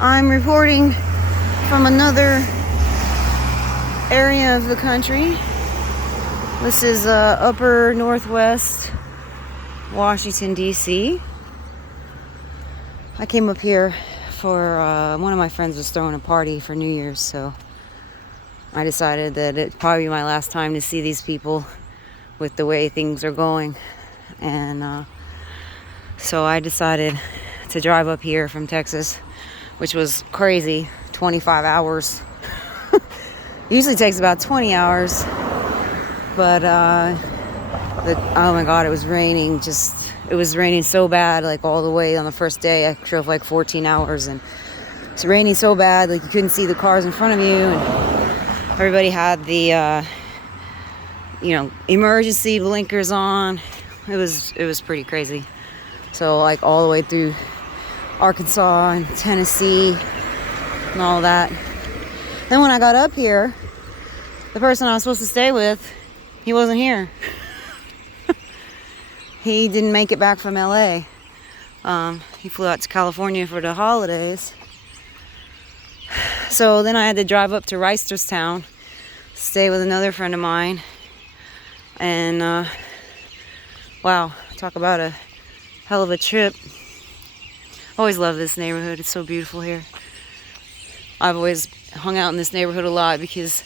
I'm reporting from another area of the country. This is upper northwest Washington, D.C. I came up here for one of my friends was throwing a party for New Year's, so I decided that it'd probably be my last time to see these people with the way things are going. And so I decided to drive up here from Texas, which was crazy, 25 hours. Usually takes about 20 hours, but oh my god, it was raining. It was raining so bad, like all the way on the first day. I drove like 14 hours, and it's raining so bad, like you couldn't see the cars in front of you, and everybody had the emergency blinkers on. It was pretty crazy. So like all the way through Arkansas and Tennessee and all that. Then when I got up here, the person I was supposed to stay with, he wasn't here. He didn't make it back from LA. He flew out to California for the holidays. So then I had to drive up to Reisterstown, stay with another friend of mine. And wow, talk about a hell of a trip. Always love this neighborhood. It's so beautiful here. I've always hung out in this neighborhood a lot because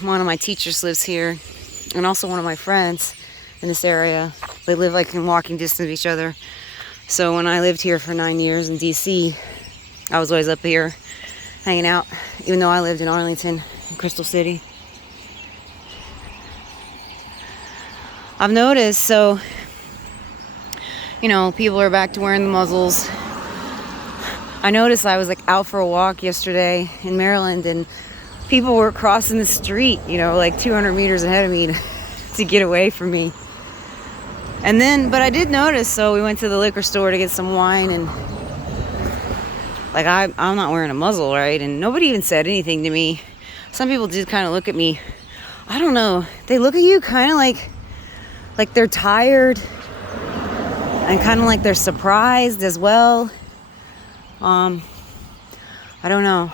one of my teachers lives here, and also one of my friends in this area. They live like in walking distance of each other. So when I lived here for 9 years in DC, I was always up here hanging out, even though I lived in Arlington and Crystal City. I've noticed, so people are back to wearing the muzzles. I noticed I was like out for a walk yesterday in Maryland, and people were crossing the street, like 200 meters ahead of me to get away from me. But I did notice, so we went to the liquor store to get some wine, and like I'm not wearing a muzzle, right? And nobody even said anything to me. Some people did kind of look at me. I don't know. They look at you kind of like they're tired, and kind of like they're surprised as well. I don't know.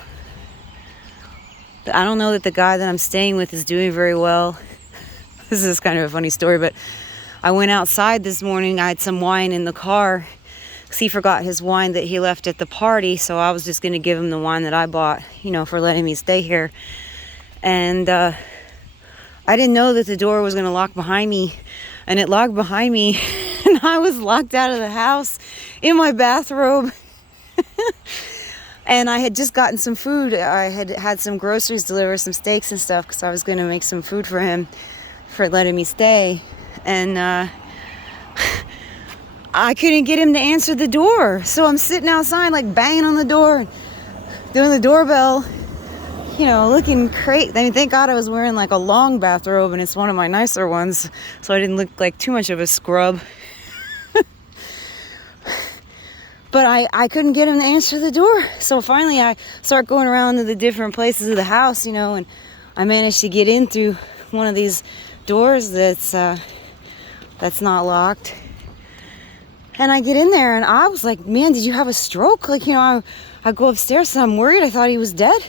I don't know that the guy that I'm staying with is doing very well. This is kind of a funny story, but I went outside this morning. I had some wine in the car because he forgot his wine that he left at the party. So I was just going to give him the wine that I bought, for letting me stay here. And I didn't know that the door was going to lock behind me. And it locked behind me. And I was locked out of the house in my bathrobe. And I had just gotten some food. I had some groceries delivered, some steaks and stuff, because I was going to make some food for him for letting me stay. And I couldn't get him to answer the door. So I'm sitting outside, like banging on the door, doing the doorbell, looking crazy. I mean, thank God I was wearing like a long bathrobe, and it's one of my nicer ones, so I didn't look like too much of a scrub. But I couldn't get him to answer the door. So finally I start going around to the different places of the house, and I managed to get in through one of these doors that's not locked. And I get in there, and I was like, man, did you have a stroke? Like, I go upstairs, and I'm worried. I thought he was dead.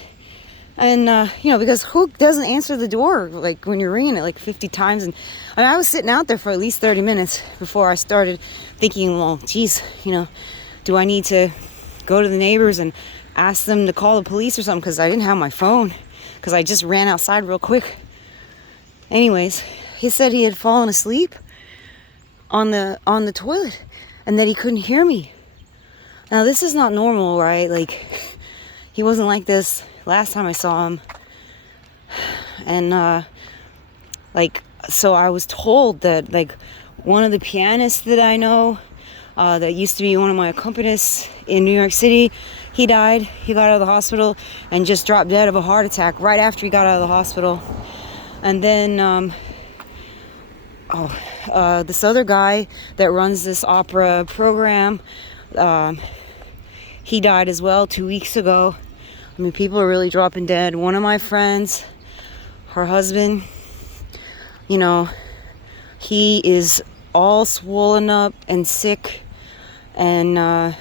And, because who doesn't answer the door, like, when you're ringing it, like, 50 times? And I was sitting out there for at least 30 minutes before I started thinking, well, geez, do I need to go to the neighbors and ask them to call the police or something? Because I didn't have my phone, because I just ran outside real quick. Anyways, he said he had fallen asleep on the toilet, and that he couldn't hear me. Now, this is not normal, right? Like, he wasn't like this last time I saw him. And so I was told that, like, one of the pianists that I know, that used to be one of my accompanists in New York City, he died. He got out of the hospital and just dropped dead of a heart attack right after he got out of the hospital. And then this other guy that runs this opera program, he died as well 2 weeks ago. I mean, people are really dropping dead. One of my friends, her husband, he is all swollen up and sick, and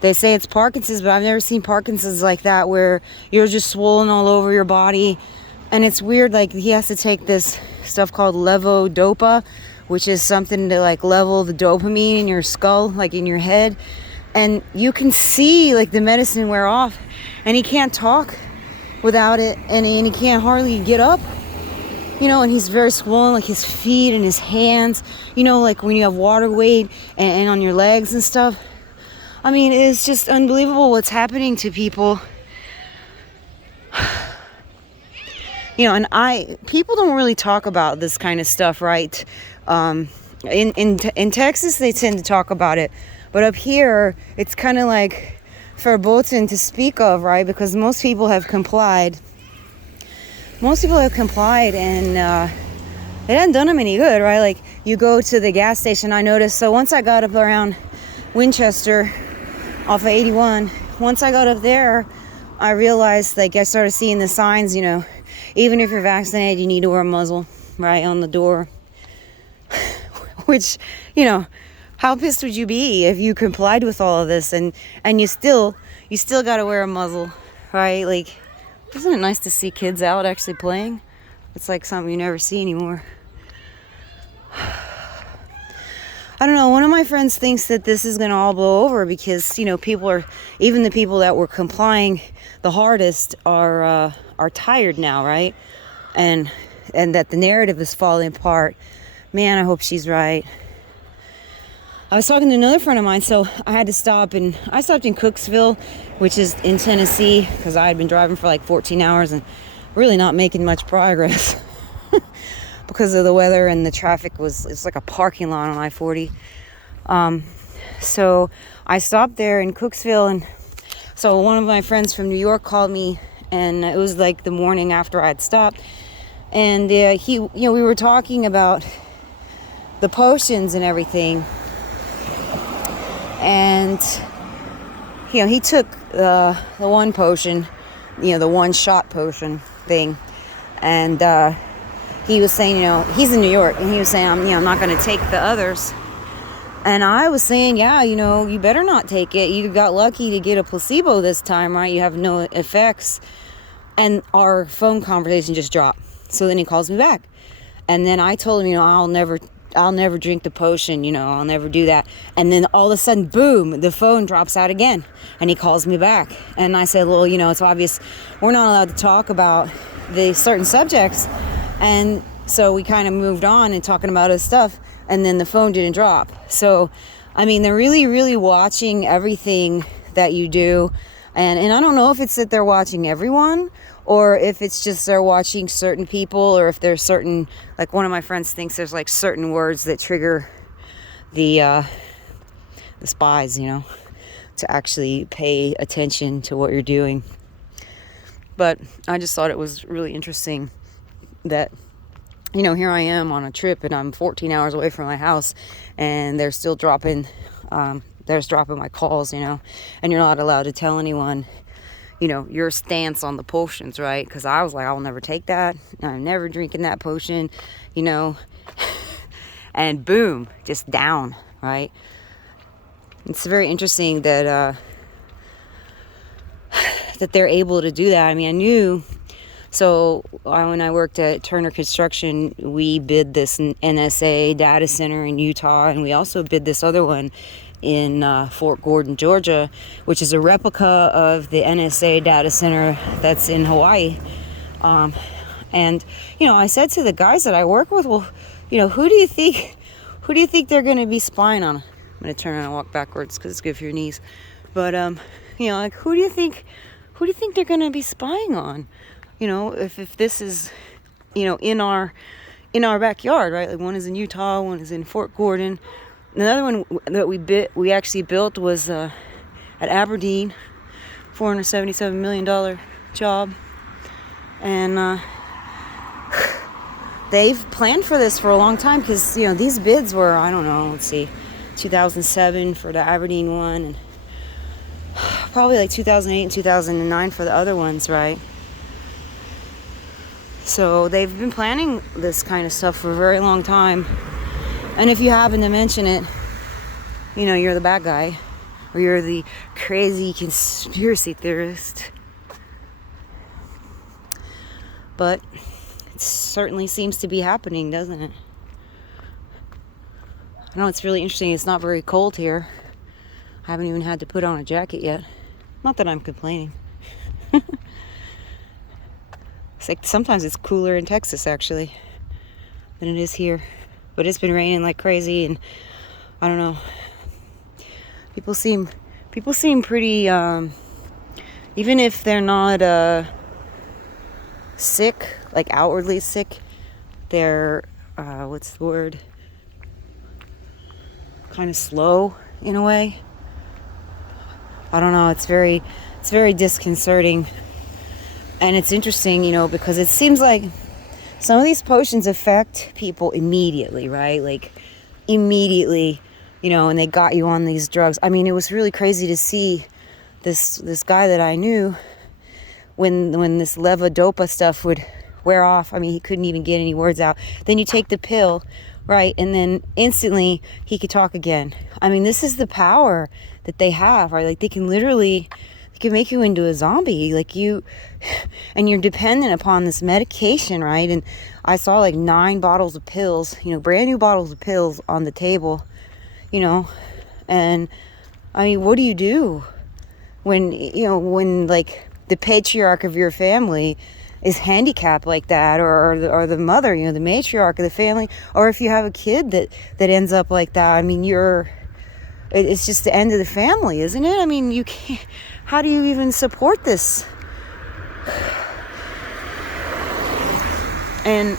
They say it's Parkinson's, but I've never seen Parkinson's like that, where you're just swollen all over your body. And it's weird, like he has to take this stuff called levodopa, which is something to like level the dopamine in your skull, like in your head. And you can see like the medicine wear off, and he can't talk without it, and he can't hardly get up, you know, and he's very swollen, like his feet and his hands, you know, like when you have water weight and on your legs and stuff. I mean, it's just unbelievable what's happening to people. You know, and people don't really talk about this kind of stuff, right? In Texas, they tend to talk about it, but up here, it's kind of like verboten to speak of, right? Because most people have complied. And it hasn't done them any good, right? Like, you go to the gas station, I noticed. So once I got up around Winchester off of 81, once I got up there, I realized, like, I started seeing the signs, you know, even if you're vaccinated, you need to wear a muzzle, right, on the door. Which, you know, how pissed would you be if you complied with all of this and you still got to wear a muzzle, right? Like, isn't it nice to see kids out actually playing? It's like something you never see anymore. I don't know. One of my friends thinks that this is going to all blow over because, you know, even the people that were complying the hardest are tired now, right? And that the narrative is falling apart. Man, I hope she's right. I was talking to another friend of mine, so I had to stop, and I stopped in Cooksville, which is in Tennessee, because I had been driving for like 14 hours and really not making much progress because of the weather, and the traffic it's like a parking lot on I-40. So I stopped there in Cooksville, and so one of my friends from New York called me, and it was like the morning after I had stopped, and we were talking about the potions and everything. And, you know, he took the one potion, you know, the one shot potion thing. And he was saying, you know, he's in New York, and he was saying, I'm not going to take the others. And I was saying, yeah, you know, you better not take it. You got lucky to get a placebo this time, right? You have no effects. And our phone conversation just dropped. So then he calls me back. And then I told him, you know, I'll never drink the potion, you know, I'll never do that. And then all of a sudden, boom, the phone drops out again, and he calls me back. And I said, well, you know, it's obvious we're not allowed to talk about the certain subjects. And so we kind of moved on and talking about other stuff, and then the phone didn't drop. So, I mean, they're really, really watching everything that you do. And I don't know if it's that they're watching everyone, or if it's just they're watching certain people, or if there's certain, like one of my friends thinks there's like certain words that trigger the spies, you know, to actually pay attention to what you're doing. But I just thought it was really interesting that, you know, here I am on a trip, and I'm 14 hours away from my house, and they're still dropping my calls, you know, and you're not allowed to tell anyone, you know, your stance on the potions, right? Because I was like, I'll never take that. I'm never drinking that potion, you know. And boom, just down, right? It's very interesting that that they're able to do that. I mean, I knew. So when I worked at Turner Construction, we bid this NSA data center in Utah, and we also bid this other one in Fort Gordon, Georgia, which is a replica of the NSA data center that's in Hawaii. And, you know, I said to the guys that I work with, well, you know, who do you think they're going to be spying on? I'm going to turn around and walk backwards because it's good for your knees. But, you know, like, who do you think they're going to be spying on? You know, if this is, you know, in our backyard, right? Like, one is in Utah, one is in Fort Gordon. Another one that we actually built was at Aberdeen, $477 million job. And they've planned for this for a long time because, you know, these bids were, I don't know, let's see, 2007 for the Aberdeen one, and probably like 2008 and 2009 for the other ones, right? So they've been planning this kind of stuff for a very long time. And if you happen to mention it, you know, you're the bad guy, or you're the crazy conspiracy theorist. But it certainly seems to be happening, doesn't it? I know it's really interesting. It's not very cold here. I haven't even had to put on a jacket yet. Not that I'm complaining. It's like sometimes it's cooler in Texas actually than it is here. But it's been raining like crazy, and I don't know. People seem pretty even if they're not sick, like outwardly sick, they're what's the word? Kind of slow in a way. I don't know, it's very disconcerting. And it's interesting, because it seems like some of these potions affect people immediately, right? Like immediately, and they got you on these drugs. I mean, it was really crazy to see this guy that I knew when this levodopa stuff would wear off. I mean, he couldn't even get any words out. Then you take the pill, right? And then instantly he could talk again. I mean, this is the power that they have, right? Like they can make you into a zombie, and you're dependent upon this medication, right? And I saw like 9 bottles of pills, brand new bottles of pills on the table, and I mean, what do you do when like the patriarch of your family is handicapped like that, or the mother, the matriarch of the family, or if you have a kid that ends up like that? I mean, it's just the end of the family, isn't it? I mean, you can't. How do you even support this? And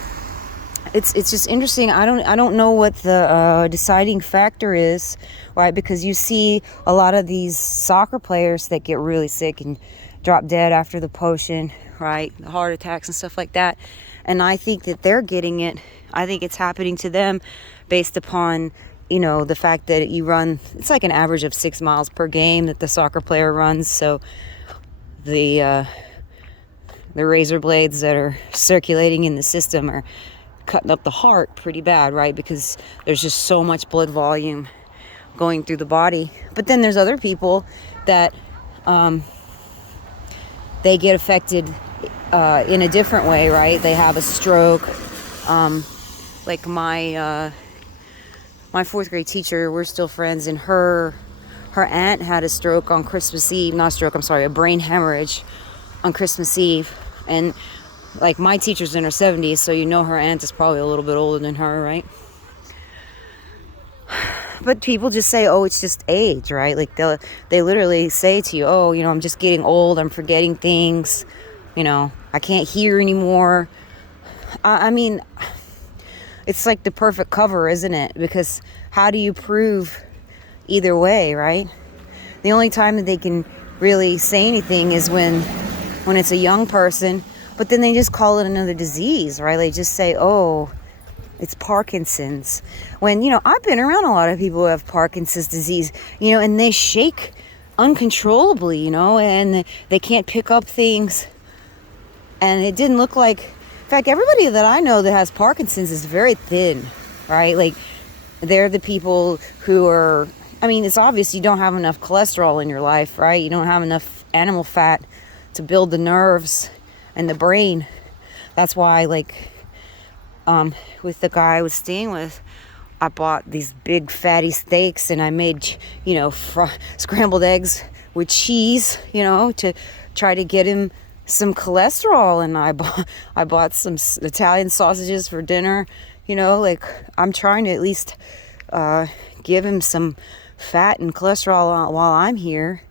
it's just interesting. I don't know what the deciding factor is, right? Because you see a lot of these soccer players that get really sick and drop dead after the potion, right? The heart attacks and stuff like that. And I think that they're getting it. I think it's happening to them based upon the fact that it's like an average of 6 miles per game that the soccer player runs. So the razor blades that are circulating in the system are cutting up the heart pretty bad, right? Because there's just so much blood volume going through the body. But then there's other people that they get affected in a different way, right? They have a stroke. Like my 4th grade teacher, we're still friends, and her aunt had a stroke on Christmas Eve. Not a stroke, I'm sorry, a brain hemorrhage on Christmas Eve. And like my teacher's in her 70s, so her aunt is probably a little bit older than her, right? But people just say, oh, it's just age, right? Like they literally say to you, oh, I'm just getting old, I'm forgetting things, I can't hear anymore. I mean, it's like the perfect cover, isn't it? Because how do you prove either way, right? The only time that they can really say anything is when it's a young person, but then they just call it another disease, right? They just say, oh, it's Parkinson's. When, I've been around a lot of people who have Parkinson's disease, and they shake uncontrollably, and they can't pick up things. And it didn't look like... In fact, everybody that I know that has Parkinson's is very thin, right? Like, they're the people who are... I mean, it's obvious you don't have enough cholesterol in your life, right? You don't have enough animal fat to build the nerves and the brain. That's why, with the guy I was staying with, I bought these big fatty steaks, and I made, scrambled eggs with cheese, to try to get him some cholesterol. And I bought some Italian sausages for dinner. I'm trying to at least give him some fat and cholesterol while I'm here.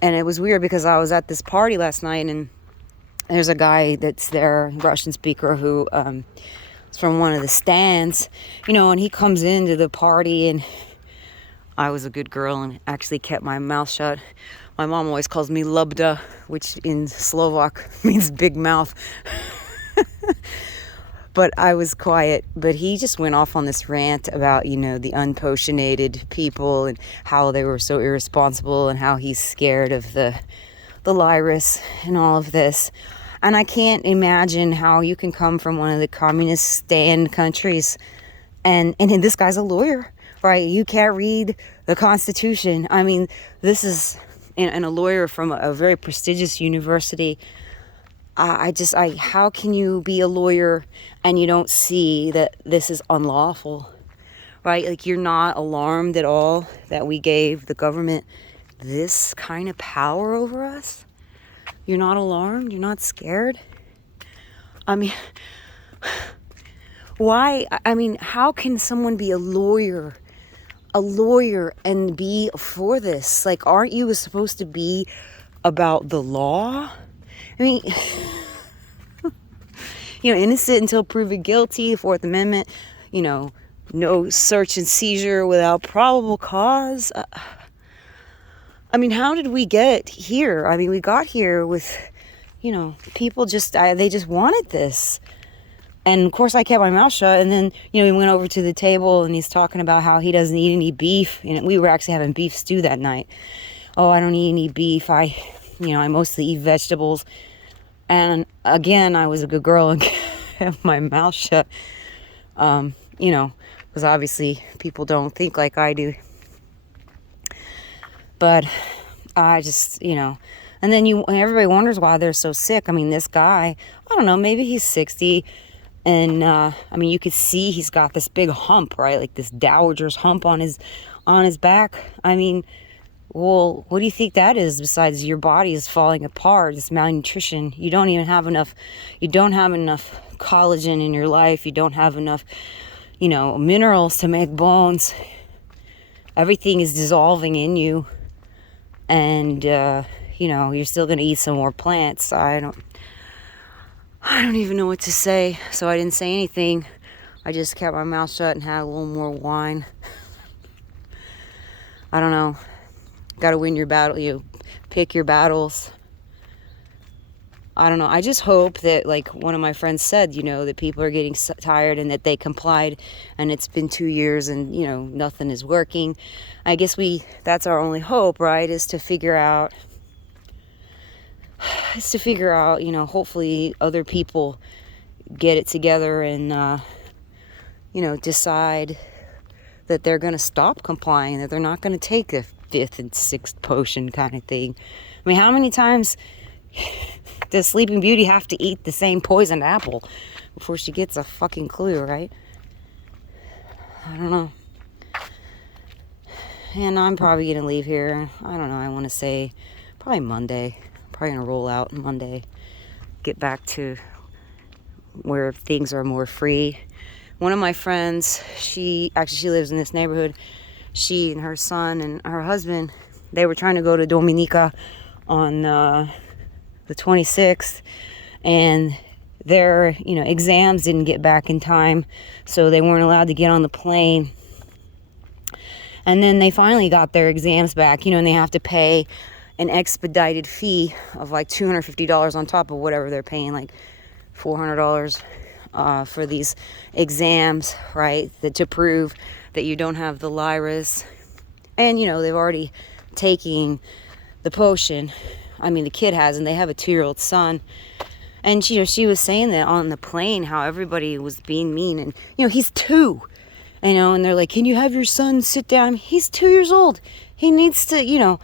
And it was weird because I was at this party last night, and there's a guy that's there, Russian speaker, who is from one of the stands, and he comes into the party, and I was a good girl and actually kept my mouth shut. My mom always calls me Lubda, which in Slovak means big mouth. But I was quiet. But he just went off on this rant about, the unpotionated people and how they were so irresponsible and how he's scared of the virus and all of this. And I can't imagine how you can come from one of the communist stand countries and this guy's a lawyer, right? You can't read the Constitution. I mean, this is, and a lawyer from a very prestigious university. How can you be a lawyer and you don't see that this is unlawful, right? Like, you're not alarmed at all that we gave the government this kind of power over us? You're not alarmed? You're not scared? I mean, why? I mean, how can someone be a lawyer and be for this? Like, aren't you supposed to be about the law? I mean, innocent until proven guilty, Fourth Amendment, no search and seizure without probable cause. I mean, how did we get here? I mean, we got here with, people they just wanted this. And of course I kept my mouth shut, and then, he went over to the table and he's talking about how he doesn't eat any beef. And we were actually having beef stew that night. Oh, I don't eat any beef. I mostly eat vegetables. And again, I was a good girl and kept my mouth shut. Because obviously people don't think like I do. But I just, and then everybody wonders why they're so sick. I mean, this guy, I don't know, maybe he's 60. And, you could see he's got this big hump, right? Like this dowager's hump on his back. I mean, well, what do you think that is besides your body is falling apart? It's malnutrition. You don't have enough collagen in your life. You don't have enough, minerals to make bones. Everything is dissolving in you. And, you're still going to eat some more plants. I don't even know what to say. So I didn't say anything. I just kept my mouth shut and had a little more wine. I don't know. Got to win your battle. You pick your battles. I don't know. I just hope that, like one of my friends said, that people are getting tired and that they complied, and it's been 2 years and, nothing is working. I guess that's our only hope, right? Is to figure out, hopefully other people get it together and, decide that they're going to stop complying, that they're not going to take a 5th and 6th potion kind of thing. I mean, how many times does Sleeping Beauty have to eat the same poisoned apple before she gets a fucking clue, right? I don't know. And I'm probably going to leave here. I don't know. I want to say probably Monday. I'm probably going to roll out Monday. Get back to where things are more free. One of my friends, she lives in this neighborhood. She and her son and her husband, they were trying to go to Dominica on the 26th, and their exams didn't get back in time, so they weren't allowed to get on the plane. And then they finally got their exams back, and they have to pay an expedited fee of like $250 on top of whatever they're paying, like $400 for these exams, right? To prove that you don't have the virus. And they've already taken the potion. I mean, the kid has, and they have a 2-year-old son. And she was saying that on the plane, how everybody was being mean, and he's 2, and they're like, can you have your son sit down? He's 2 years old. He needs to,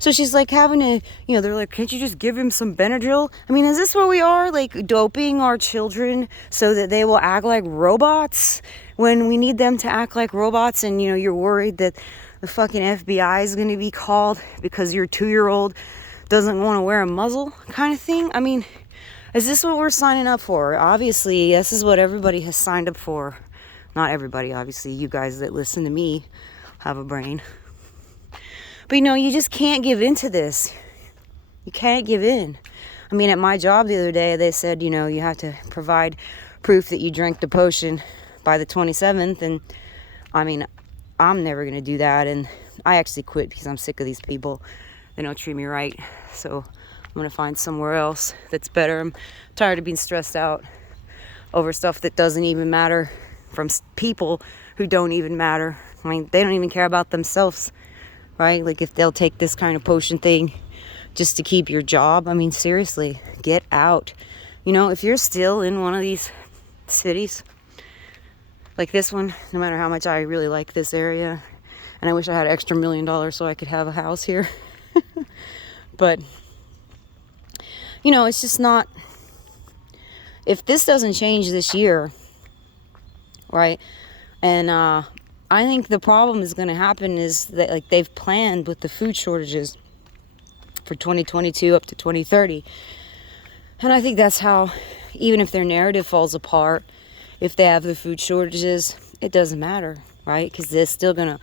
So she's like having to, they're like, can't you just give him some Benadryl? I mean, is this where we are, like doping our children so that they will act like robots when we need them to act like robots? And you're worried that the fucking FBI is going to be called because your 2-year-old doesn't want to wear a muzzle kind of thing. I mean, is this what we're signing up for? Obviously, this is what everybody has signed up for. Not everybody, obviously. You guys that listen to me have a brain. But you just can't give in to this. You can't give in. I mean, at my job the other day, they said, you have to provide proof that you drank the potion by the 27th. And I mean, I'm never going to do that. And I actually quit because I'm sick of these people. They don't treat me right. So I'm going to find somewhere else that's better. I'm tired of being stressed out over stuff that doesn't even matter from people who don't even matter. I mean, they don't even care about themselves, right? Like, if they'll take this kind of potion thing just to keep your job. I mean, seriously, get out. If you're still in one of these cities, Like this one, no matter how much I really like this area, and I wish I had an extra $1 million so I could have a house here. But, you know, it's just not, if this doesn't change this year, right? And I think the problem is going to happen is that, like, they've planned with the food shortages for 2022 up to 2030. And I think that's how, even if their narrative falls apart, if they have the food shortages, it doesn't matter, right? Because they're still gonna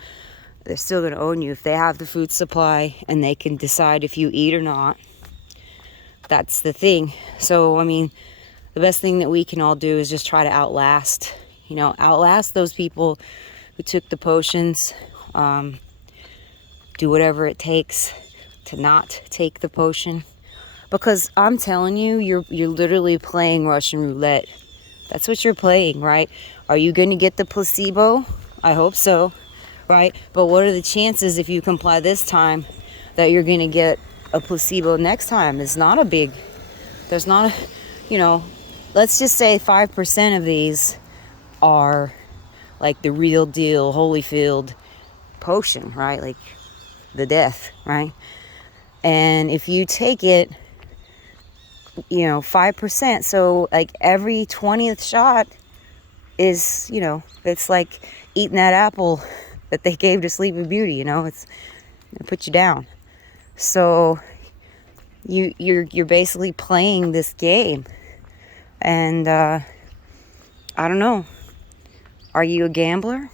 own you if they have the food supply and they can decide if you eat or not. That's the thing. So I mean, the best thing that we can all do is just try to outlast those people who took the potions. Do whatever it takes to not take the potion, because I'm telling you, you're literally playing Russian roulette. That's what you're playing, right? Are you going to get the placebo? I hope so, right? But what are the chances if you comply this time that you're going to get a placebo next time? There's not, let's just say 5% of these are like the real deal Holyfield potion, right? Like the death, right? And if you take it, 5%, so like every 20th shot is, it's like eating that apple that they gave to Sleeping Beauty, it's gonna put you down. So you're basically playing this game. And I don't know, are you a gambler?